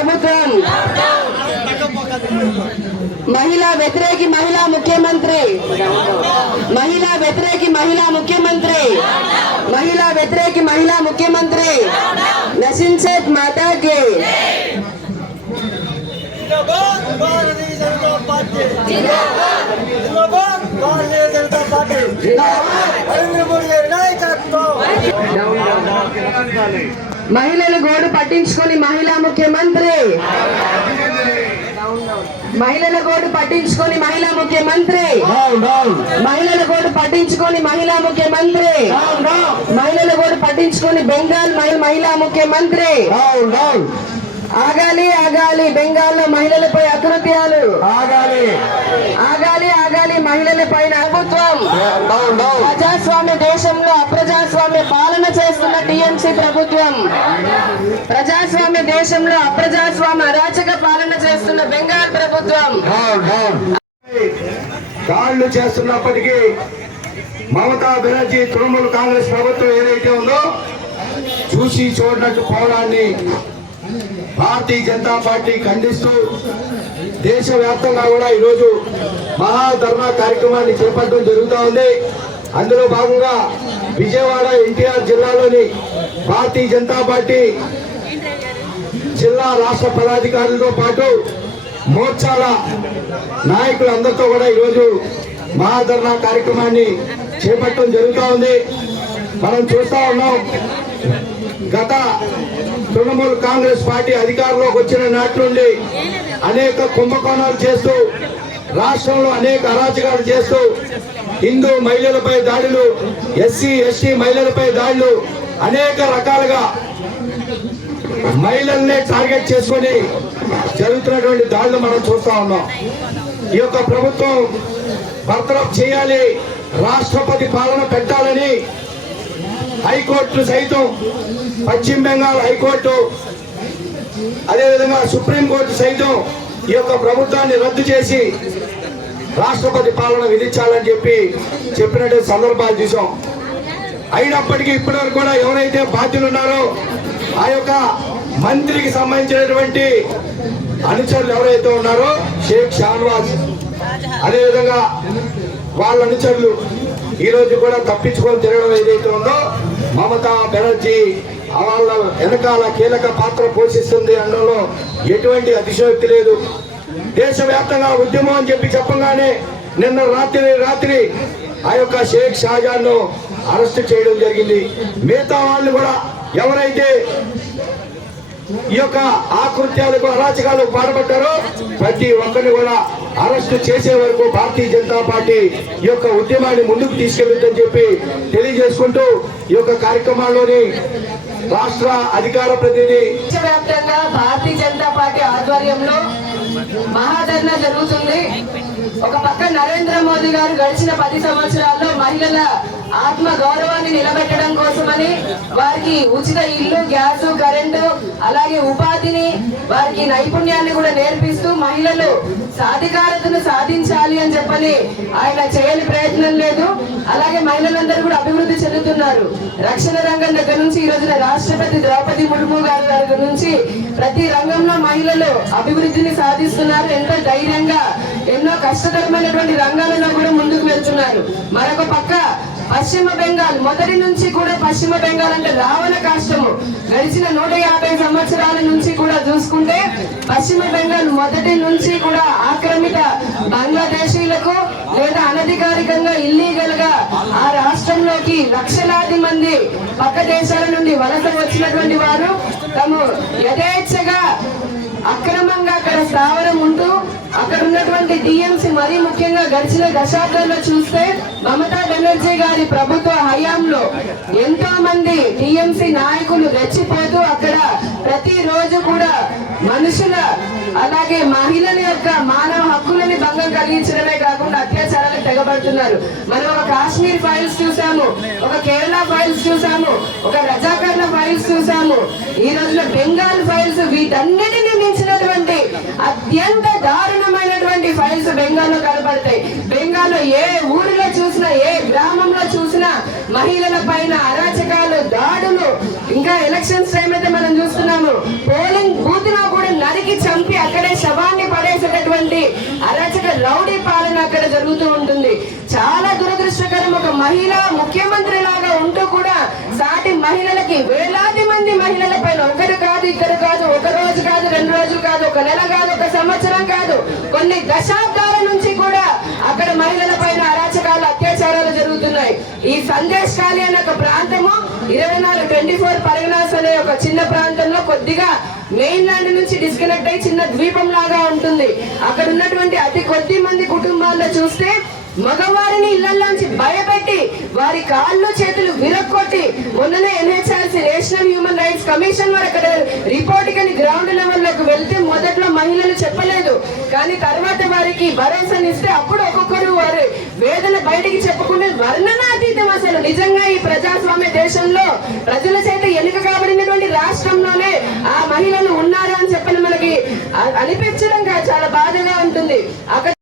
ప్రభుత్వం మహిళా వ్యతిరేకి महिला मुख्यमंत्री महिला వ్యతిరేకి మహిళా ముఖ్యమంత్రి మహిళా వ్యతిరేకి మహిళా ముఖ్యమంత్రి నశించే మాటకి जिंदाबाद के మహిళల గోడు పట్టించుకొని మహిళా ముఖ్యమంత్రి. మహిళల గోడు పట్టించుకొని మహిళా ముఖ్యమంత్రి. మహిళల గోడు పట్టించుకొని మహిళా ముఖ్యమంత్రి. మహిళల గోడు పట్టించుకొని బెంగాల్ మహి- మహిళా ముఖ్యమంత్రి. ఆగాలి ఆగాలి బెంగాల్లో మహిళలపై అకృత్యాలు. ఆగాలి ఆగాలి ఆగాలి మహిళల పైన ప్రభుత్వం ప్రజాస్వామ్య దేశంలో అప్రజాస్వామ్య పాలన చేస్తున్న టిఎంసీ ప్రభుత్వం ప్రజాస్వామ్య దేశంలో అప్రజాస్వామ్య అరాచక పాలన చేస్తున్న బెంగాల్ ప్రభుత్వం. డౌన్ దాడులు చేస్తున్నప్పటికీ మమతా బెనర్జీ తృణమూల్ కాంగ్రెస్ ప్రభుత్వం ఏదైతే ఉందో చూసి చూడనట్టు పోవడాన్ని భారతీయ జనతా పార్టీ ఖండిస్తూ దేశవ్యాప్తంగా కూడా ఈరోజు మహాధర్మ కార్యక్రమాన్ని చేపట్టడం జరుగుతూ ఉంది. అందులో భాగంగా విజయవాడ ఎన్టీఆర్ జిల్లాలోని భారతీయ జనతా పార్టీ జిల్లా రాష్ట్ర పదాధికారులతో పాటు మోర్చాల నాయకులందరితో కూడా ఈరోజు మహాధర్నా కార్యక్రమాన్ని చేపట్టడం జరుగుతూ ఉంది. మనం చూస్తూ ఉన్నాం గత తృణమూల్ కాంగ్రెస్ పార్టీ అధికారంలోకి వచ్చిన నాటి నుండి అనేక కుంభకోణాలు చేస్తూ రాష్ట్రంలో అనేక అరాచకాలు చేస్తూ హిందూ మహిళలపై దాడులు ఎస్సీ ఎస్టీ మహిళలపై దాడులు అనేక రకాలుగా మహిళల్నే టార్గెట్ చేసుకొని జరుగుతున్నటువంటి దాడులు మనం చూస్తా ఉన్నాం. ఈ యొక్క ప్రభుత్వం బర్తరఫ్ చేయాలి రాష్ట్రపతి పాలన పెట్టాలని హైకోర్టు సైతం పశ్చిమ బెంగాల్ హైకోర్టు అదేవిధంగా సుప్రీంకోర్టు సైతం ఈ యొక్క ప్రభుత్వాన్ని రద్దు చేసి రాష్ట్రపతి పాలన విధించాలని చెప్పి చెప్పినటువంటి సందర్భాలు చూసాం. అయినప్పటికీ ఇప్పటివరకు కూడా ఎవరైతే బాధ్యులు ఉన్నారో ఆ యొక్క మంత్రికి సంబంధించినటువంటి అనుచరులు ఎవరైతే ఉన్నారో షేక్ షాన్వాస్ అదేవిధంగా వాళ్ళ అనుచరులు ఈరోజు కూడా తప్పించుకొని తిరగడం ఏదైతే ఉందో మమతా బెనర్జీ వాళ్ళ వెనకాల కీలక పాత్ర పోషిస్తుంది అనడంలో ఎటువంటి అతిశయోక్తి లేదు. దేశవ్యాప్తంగా ఉద్యమం అని చెప్పి చెప్పగానే నిన్న రాత్రి రాత్రి ఆ యొక్క షేక్ షాజాన్ను అరెస్ట్ చేయడం జరిగింది. మిగతా వాళ్ళు కూడా ఎవరైతే ఈ యొక్క ఆకృత్యాలకు అరాచకాలకు పాల్పడ్డారో ప్రతి ఒక్కరిని కూడా అరెస్ట్ చేసే వరకు భారతీయ జనతా పార్టీ ఈ యొక్క ఉద్యమాన్ని ముందుకు తీసుకెళ్తుందని చెప్పి తెలియజేసుకుంటూ ఈ యొక్క కార్యక్రమాల్లోని రాష్ట్ర అధికార ప్రతినిధి భారతీయ జనతా పార్టీ ఆధ్వర్యంలో మహాధర్నా జరుగుతుంది. ఒక పక్క నరేంద్ర మోదీ గారు గడిచిన పది సంవత్సరాల్లో మహిళల ఆత్మ గౌరవాన్ని నిలబెట్టడం కోసమని వారికి ఉచిత ఇల్లు గ్యాస్ కరెంటు అలాగే ఉపాధిని ఈ నైపుణ్యాన్ని కూడా నేర్పిస్తూ మహిళలు సాధికారతను సాధించాలి అని చెప్పని ఆయన చేయని ప్రయత్నం లేదు. అలాగే మహిళలందరూ కూడా అభివృద్ధి చెందుతున్నారు. రక్షణ రంగం దగ్గర నుంచి ఈ రోజున రాష్ట్రపతి ద్రౌపది ముర్ము గారి దగ్గర నుంచి ప్రతి రంగంలో మహిళలు అభివృద్ధిని సాధిస్తున్నారు. ఎంతో ధైర్యంగా ఎన్నో కష్టతరమైనటువంటి రంగాలలో కూడా ముందుకు వెళ్తున్నారు. మరొక పక్క పశ్చిమ బెంగాల్ మొదటి నుంచి కూడా పశ్చిమ బెంగాల్ అంటే రావణ కాష్టము. గడిచిన నూట యాభై సంవత్సరాల నుంచి కూడా చూసుకుంటే పశ్చిమ బెంగాల్ మొదటి నుంచి కూడా ఆక్రమిత బంగ్లాదేశీలకు లేదా అనధికారికంగా ఇల్లీగల్గా ఆ రాష్ట్రంలోకి లక్షలాది మంది పక్క దేశాల నుండి వలస వచ్చినటువంటి వారు తమ యథేచ్ఛగా అక్రమంగా అక్కడ స్థావరం ఉంటూ అక్కడ ఉన్నటువంటి టీఎంసీ మరీ ముఖ్యంగా గడిచిన దశాబ్దంలో చూస్తే మమతా బెనర్జీ గారి ప్రభుత్వ హయాంలో ఎంతో మంది టీఎంసీ నాయకులు రెచ్చిపోతూ అక్కడ ప్రతిరోజు కూడా మనుషుల అలాగే మహిళల యొక్క మానవ హక్కులని భంగం కలిగించడమే కాకుండా అత్యాచారాలకు తెగబడుతున్నారు. మనం ఒక కాశ్మీర్ ఫైల్స్ చూసాము ఒక కేరళ ఫైల్స్ చూసాము ఒక రజాకర్ల ఫైల్స్ చూసాము ఈ రోజున బెంగాల్ ఫైల్స్ వీటన్నిటిని మించినటువంటి అత్యంత దారుణమైనటువంటి ఫైల్స్ బెంగాల్లో కనబడతాయి బెంగాల్లో ఏ ఊరిలో చూసినా ఏ గ్రామంలో చూసినా మహిళల పైన అరాచకాలు దాడులు ఇంకా ఎలక్షన్స్ టైం అయితే మనం చూస్తున్నాము. పోలింగ్ బూత్లో కూడా నరికి చంపి అక్కడే శవాన్ని పడేసేటటువంటి అరాచక లౌడీ పాలన అక్కడ జరుగుతూ ఉంటుంది. చాలా దురదృష్టకరం. ఒక మహిళ మహిళలకి వేలాది మంది మహిళల పైన ఒకరు కాదు ఇద్దరు కాదు ఒక రోజు కాదు రెండు రోజులు కాదు ఒక నెల కాదు ఒక సంవత్సరం కాదు కొన్ని దశాబ్దాల నుంచి కూడా అక్కడ మహిళల పైన అరాచకాలు అత్యాచారాలు జరుగుతున్నాయి. ఈ సందేశ్ ఖాళీ అనే ఒక ప్రాంతము ఇరవై నాలుగు ట్వంటీ ఫోర్ పరిగణాస్ అనే ఒక చిన్న ప్రాంతంలో కొద్దిగా మెయిన్ ల్యాండ్ నుంచి డిస్కనెక్ట్ అయి చిన్న ద్వీపం లాగా ఉంటుంది. అక్కడ ఉన్నటువంటి అతి కొద్ది మంది కుటుంబాల్లో చూస్తే మగవారిని ఇళ్ళలోంచి భయపెట్టి వారి కాళ్ళు చేతులు విరక్కొట్టి రైట్స్ కమిషన్ వారు అక్కడ రిపోర్ట్ కానీ గ్రౌండ్ లెవెల్లోకి వెళ్తే మొదట్లో మహిళలు చెప్పలేదు. కానీ తర్వాత వారికి భరోసానిస్తే అప్పుడు ఒక్కొక్కరు వారు వేదన బయటికి చెప్పుకుంటే వర్ణనాతీతం అసలు. నిజంగా ఈ ప్రజాస్వామ్య దేశంలో ప్రజల చేత ఎన్నిక కాబడినటువంటి రాష్ట్రంలోనే ఆ మహిళలు ఉన్నారు అని చెప్పని మనకి అనిపించడం చాలా బాధగా ఉంటుంది. అక్కడ